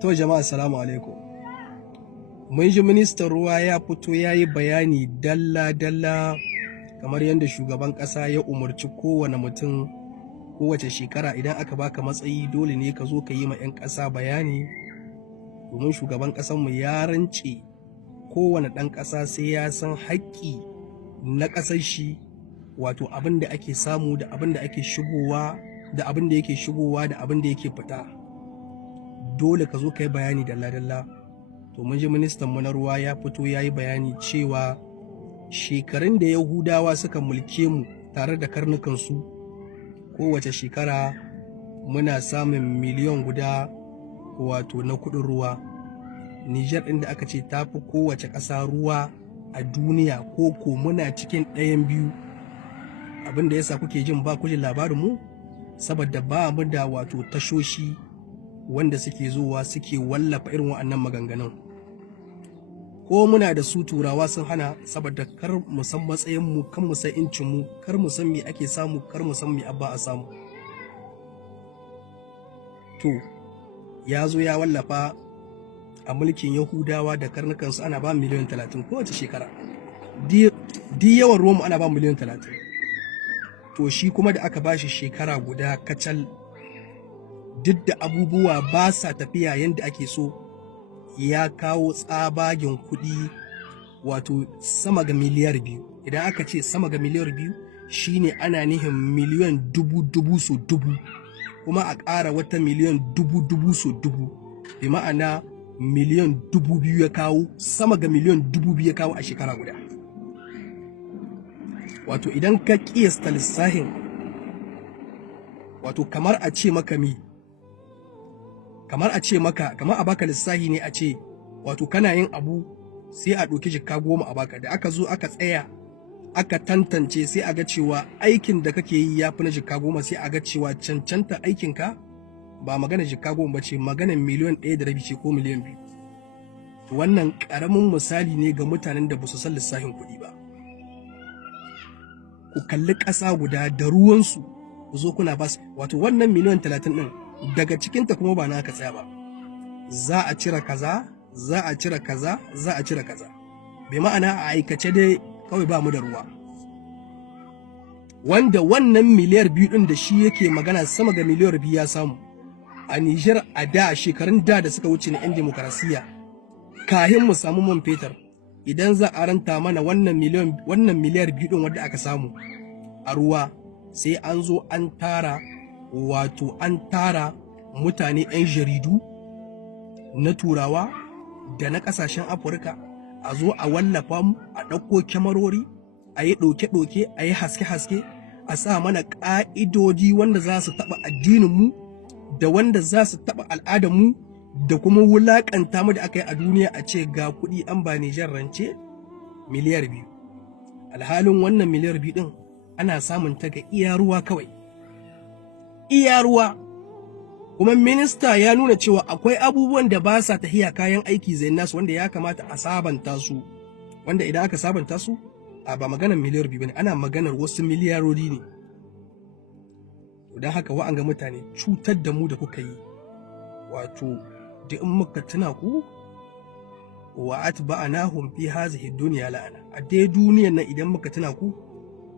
To jama'a assalamu alaikum. Mun ji ministan ruwa ya fito ya yi bayani dalla-dalla kamar yadda shugaban ƙasa ya umarci kowane mutum kowace shekara idan aka baka matsayi dole ne ka zo ka yi ma 'yan ƙasa bayani, domin shugaban ƙasanmu ya rance kowane ɗan ƙasa sai ya san haƙƙi na ƙasar shi, wato abin da ake samu da abin da ake shigowa da abin da yake shigowa da abin da yake fita. Dole ka zo ka yi bayani dalla-dalla. To mun ji ministan mu na ruwa ya fito ya yi bayani cewa shekarun da Yahudawa suka mulke mu tare da karnukansu, kowace shekara muna samun miliyan guda wato na kuɗin ruwa. Nijar ɗin da aka ce ta fi kowace ƙasa ruwa a duniya, ko muna cikin ɗayan biyu. Abin da yasa kuke jin ba ku jin labarin mu saboda ba mu da wato tashoshi wanda suke zuwa suke wallafa irin wa'annan maganganun, ko muna da su turawa sun hana saboda kar mu san matsayin mu, kan mu san incin mu, kar mu san me ake samu, kar mu san me abba a samu. To ya zo ya wallafa a mulkin Yahudawa da karnukansu ana ba miliyan 30 kowace shekara. Di yawan ruwanmu ana ba miliyan 30. To shi kuma da aka bashi shekara guda kacal, duk da abubuwa ba sa tafiya yadda ake so, ya kawo tsabagen kuɗi wato sama ga miliyar 2. Idan aka ce sama ga miliyar 2 shine ana nihin miliyan dubu so dubu, kuma a ƙara wata miliyan dubu so dubu, bi ma'ana miliyan 2,000 ya kawo, sama ga miliyan 2,000 ya kawo a shekara guda. Wato idan ka kiyasta lissahin, wato kamar a ce maka kamar a baka lissahi ne a ce wato kana yin abu sai a ɗauki jikka 10 a baka, da aka zo aka tsaya aka tantance sai a ga cewa aikin da kake yi ya fi na jikka 10, sai a ga cewa cancanta aikinka ba magana jikka 10 ba ce, magana miliyan 1.5 ce ko miliyan 2. To wannan ƙaramin misali ne ga mutanen da ba su san lissafin kuɗi ba. Ku kalli ƙasa guda da ruwansu ku zo kuna basu, wato wannan miliyan 30 ɗin daga cikinta kuma ba na ka tsaya ba, za a cire kaza, za a cire kaza, za a cire kaza. Bai ma'ana a aikace dai kawai ba mu da ruwa. Wanda wannan miliyar 2 ɗin da shi yake magana sama ga miliyar 2 ya samu a Nijar a da shekarun da suka wuce na 'yan demokarasiya, kahin mu samu man fetur. Idan za a ranta mana wannan miliyar 2 ɗin wanda aka samu a ruwa, sai an zo an tara mutane 'yan jaridu na turawa da na ƙasashen Afirka, a zo a wallafa mu, a ɗauko kyamarori, a yi ɗauke-ɗauke, a yi haske-haske, a sa mana ƙa'idodi wanda za su taɓa addininmu da wanda za su taɓa al'adarmu, da kuma wulaƙanta mu da aka yi a duniya, a ce ga kuɗi an ba Nijar rance miliyar 2. Alhalin wannan miliyar 2 ɗin ana samun ta ga iya ruwa kawai. Iya ruwa. Kuma minista ya nuna cewa akwai abubuwan da ba sa tahiya kayan aiki zai nasu wanda ya kamata a sabanta su, wanda idan aka sabanta su ba maganar miliyar 2 bane, ana maganar wasu miliyarori ne. Don haka wa'anga mutane cutar da mu da kuka yi, wato da in muka tuna ku wa atba'nahum fi hazihi dunya la'ana, a dai duniyar nan idan muka tuna ku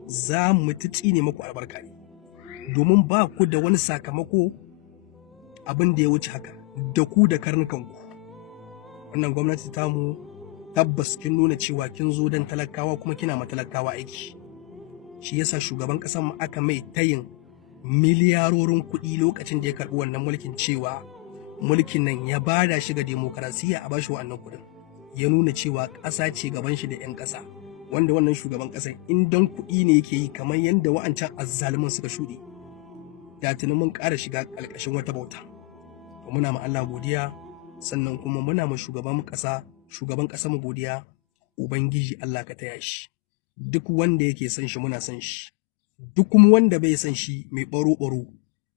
za mu tsine muku albarka ne, domin ba ku da wani sakamako abin da ya wuce haka, da ku da karnukanku. Wannan gwamnati tamu tabbas kin nuna cewa kin zo don talakawa kuma kina ma talakawa aiki. Shi yasa shugaban ƙasar mu aka mai tayin miliyarorin kuɗi lokacin da ya karɓi wannan mulkin, cewa mulkin nan ya bada shi ga demokarasiya, a bashi wa'annan kuɗin. Ya nuna cewa ƙasa ce gaban shi da 'yan ƙasa, wanda wannan shugaban ƙasar in dan kuɗi ne yake yi kamar yadda wa'ancan azzaluman suka shuɗe, da tuni mun ƙara shiga ƙarƙashin wata bauta. Muna ma Allah godiya, sannan kuma muna ma shugaban ƙasa mu godiya. Ubangiji Allah ka taya shi. Duk wanda yake son shi muna son shi, duk kuma wanda bai son shi mai baro-baro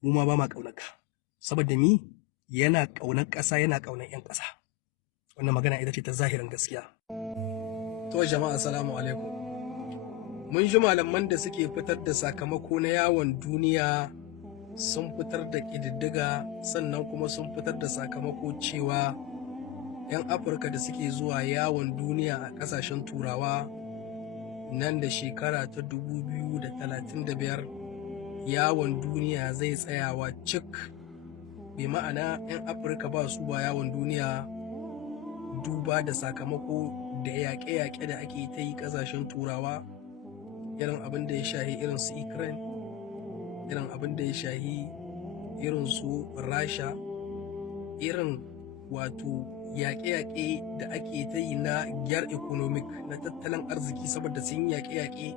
mu ma ba ma ƙaunaka, saboda mi yana ƙaunar ƙasa, yana ƙaunar 'yan ƙasa. Wannan magana ita ce ta zahirin gaskiya. To jama'a assalamu alaikum. Mun ji malaman da suke fitar da sakamako na yawon duniya sun fitar da ƙididdiga, sannan kuma sun fitar da sakamako cewa 'yan Afirka da suke zuwa yawon duniya a ƙasashen turawa nan da shekara ta 2035 yawon duniya zai tsayawa cik. Bai ma'ana 'yan Afirka ba su ba yawon duniya, duba da sakamako da yaƙe-yaƙe da ake ta yi ƙasashen turawa, irin abin da ya shahi irin su Ukraine, irin abin da ya shahi irin su Rasha, irin wato yaƙe-yaƙe da ake ta yi na gyar economic na tattalin arziki, saboda sun yaƙe-yaƙe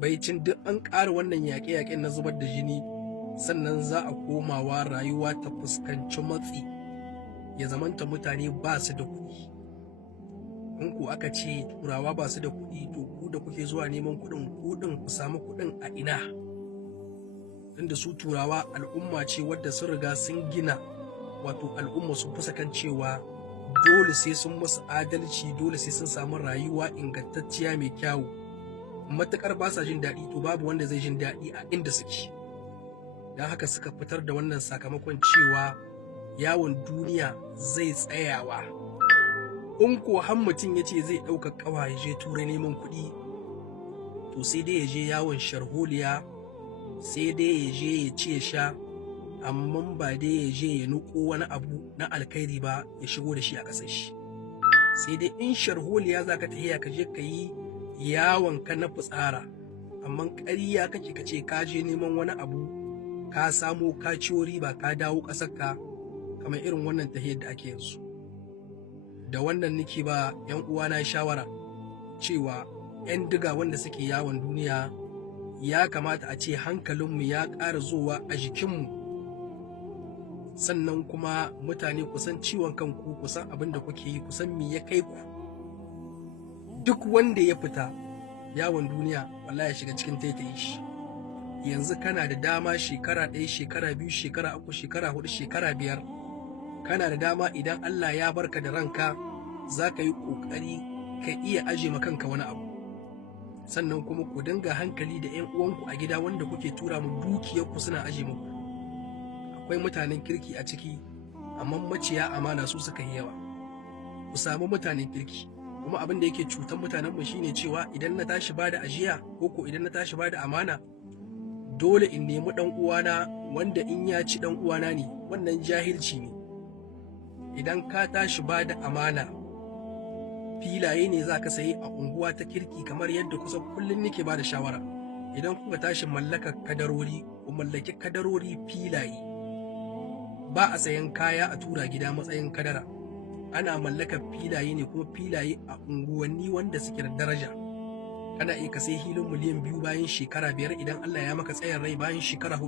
baicin duk an ƙara wannan yaƙe-yaƙen na zubar da jini, sannan za a komawa rayuwa ta fuskanci matsi, ya zamanta mutane ba su da kuɗi. In ku aka ce turawa ba su da kuɗi, to ku da kuke zuwa neman kuɗin ku samu kuɗin a ina? Tunda su turawa al'umma ce wadda sun riga sun gina wato al'umma sun fusa kan cewa dole sai sun musu adalci, dole sai sun samu rayuwa ingantacciya mai kyawu. Matukar ba sa jin daɗi, to babu wanda zai jin daɗi a inda suke. Don haka suka fitar da wannan sakamakon cewa yawon duniya zai tsayawa. In ko har mutum ya ce zai ɗauka ƙawa ya je turai neman kuɗi, to sai dai ya je yawon sharholiya, sai dai ya je ya ce sha, amma ba dai ya je ya nuko wani abu na alkhairi ba ya shigo da shi a ƙasar shi. Sai dai in sharholiya za ka tafiya ka je ka yi yawon ka na fitsara, amma ƙarya kake ka ce ka je neman wani abu, ka samo ka ciwo riba ka dawo ƙasarka, kamar irin wannan tahiyar da ake yanzu. Da wannan nake ba 'yan uwana shawara cewa 'yan diga wanda suke yawon duniya ya kamata a ce hankalinmu ya ƙara zuwa a jikinmu, sannan kuma mutane kusan ciwon kanku, kusan abin da kuke yi, kusan me ya kai ku. Duk wanda ya fita yawon duniya wallahi ya shiga cikin taitayi shi. Yanzu kana da dama shekara 1, shekara 2, shekara 3, shekara 4, shekara 5, kana da dama idan Allah ya barka da ranka za ka yi ƙoƙari ka iya aje ma kanka wani abu. Sannan kuma ku dinga hankali da 'yan uwanku a gida wanda kuke tura mu dukiyarku suna aje muku. Akwai mutanen kirki a ciki, amma maciya amana su suka yi yawa. Ku samu mutanen kirki. Kuma abin da yake cutar mutanenmu shine cewa idan na tashi bada ajiya ko idan na tashi bada amana, dole in nemi dan uwana wanda in ya ci dan uwana ne. Wannan jahilci ne. Idan ka tashi bada amana, filaye ne za ka sayi a unguwa ta kirki, kamar yadda kusan kullum nake bada shawara. Idan kuka tashi mallakar kadarori, ku mallaki kadarori filaye. Ba a sayan kaya a tura gida matsayin kadara. Ana mallakar filaye ne, kuma filaye a unguwanni wanda suke da daraja. Kana iya ka sai hilin miliyan 2 bayan shekara 5 idan Allah ya maka tsayin rai bayan shekara 4.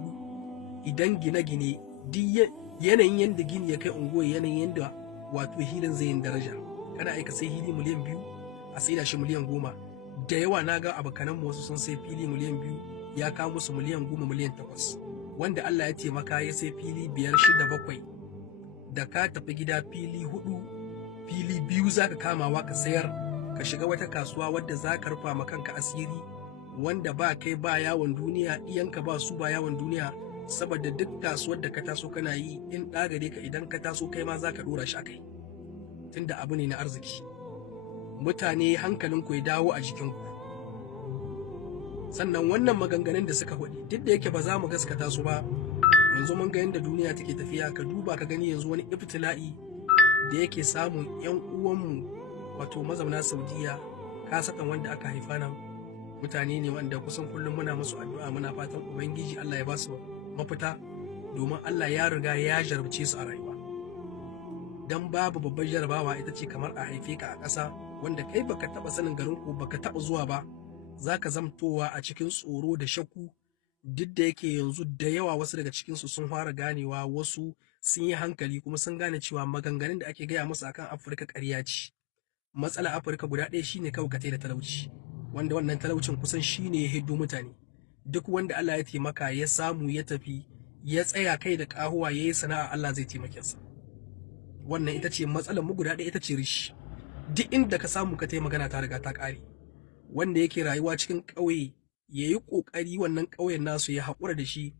Idan gine-gine duk yanayin yanda gini ya kai unguwa, yanayin yanda wato hilin zai yin daraja. Kana iya ka sai hili miliyan 2 a saida shi miliyan 10. Da yawa na ga abokanan wasu sun sai fili miliyan 2 ya kawo musu miliyan 10, miliyan 8. Wanda Allah ya taimaka ya sai fili 5, 6, 7. Da ka tafi gida fili 4, fili 2 zaka kamawa ka sayar, ka shiga wata kasuwa wadda za ka rufa ma kanka asiri, wanda ba kai ba yawon duniya, iyanka ba su ba yawon duniya, saboda duk kasuwar da ka taso kana yi in ɗagare ka idan ka taso kai ma za ka ɗora shi a kai, tunda abu ne na arziki. Mutane hankalinku ya dawo a jikinku. Sannan wannan maganganun da suka faɗi, duk da yake ba za mu gaskata su ba, yanzu mun ga yadda duniya take tafiya. Ka duba ka gani yanzu wani ibtila'i da yake samun 'yan uwanmu wato mazauna Saudiya, kasatan wanda aka haifa nan. Mutane ne wanda kusan kullum muna musu addu'a, muna fatan ubangiji Allah ya ba su mafita, domin Allah ya riga ya jarabce su a rayuwa. Dan babu babbar jarabawa ita ce kamar a haife ka a ƙasa wanda kai baka taba sanin garin ku, baka taba zuwa ba, zaka zamtowa a cikin tsoro da shakku. Duk da yake yanzu da yawa wasu daga cikin su sun fara ganewa, wasu sun yi hankali kuma sun gane cewa maganganun da ake gaya musu akan Afirka ƙarya ce. Matsalar Afirka guda ɗaya shine kawai ka da talauci, wanda wannan talaucin kusan shine ya hiddo mutane. Duk wanda Allah ya taimaka ya samu ya tafi ya tsaya kai da ƙahuwa yayi sana'a, Allah zai taimake sa. Wannan ita ce matsalar mu guda ɗaya, ita ce rishi. Duk inda ka samu ka magana ta riga ta ƙare. Wanda yake rayuwa cikin ƙauye ya yi ƙoƙari wannan ƙauyen nasu ya haƙura da shi,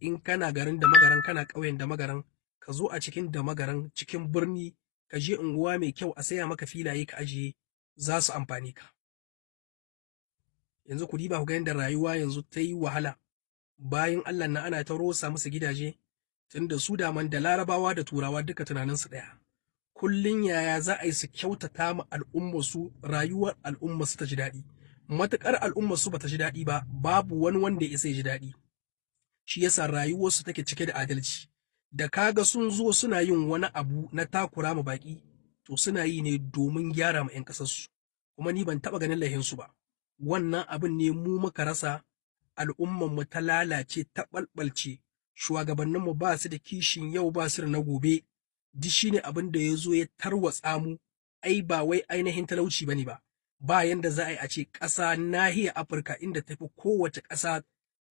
in kana garin da magaran kana ƙauyen da magaran ka zo a cikin da magaran cikin birni ka je unguwa mai kyau a saya maka filaye ka ajiye za su amfani ka. Yanzu ku diba ku ga yadda rayuwa yanzu ta yi wahala, bayan Allah na ana ta rosa musu gidaje, tunda su daman da larabawa da turawa duka tunaninsu ɗaya. Kullum yaya za a yi su kyautata ma al'ummarsu, rayuwar al'ummarsu ta ji daɗi. Matuƙar al'ummarsu ba ta ji daɗi ba, babu wani wanda ya isa ya ji daɗi. Shi yasa rayuwarsu take cike da adalci. Da kaga sun zo suna yin wani abu na takura ma baƙi, to suna yi ne domin gyara ma 'yan ƙasarsu. Kuma ni ban taɓa ganin lahinsu ba. Wannan abin ne mu muka rasa, al'ummarmu ta lalace ta ɓalɓalce, shugabanninmu ba su da kishin yau ba su da na gobe. Duk shi ne abin da ya zo ya tarwatsa mu, ai ba wai ainihin talauci ba ne ba. Ba yanda za a yi a ce ƙasa nahiyar Afirka inda tafi kowace ƙasa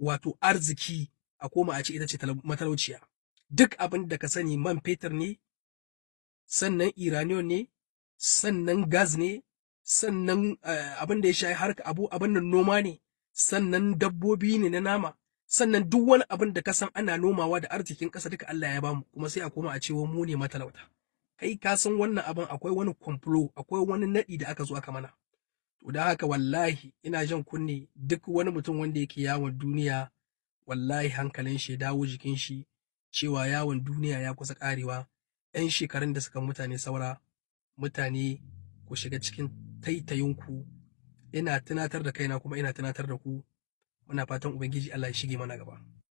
wato arziki a koma a ce ita ce matalauciya. Duk abin da ka sani man fetur ne, sannan iraniyon ne, sannan gas ne, sannan abin da ya shafi harka abin nan noma ne, sannan dabbobi ne na nama, sannan duk wani abin da ka san ana nomawa da arzikin ƙasa duka Allah ya bamu, kuma sai a koma a ce mu ne matalauta. Kai ka san wannan abin akwai wani kwamfulo, akwai wani naɗi da aka zo aka mana. To da haka wallahi ina jan kunne duk wani mutum wanda yake yawon duniya, wallahi hankalin shi ya dawo jikin shi, cewa yawon duniya ya kusa ƙarewa. 'Yan shekarun da suka mutane saura, mutane ku shiga cikin taitayinku. Ina tunatar da kaina kuma ina tunatar da ku. Muna fatan Ubangiji Allah ya shige mana gaba.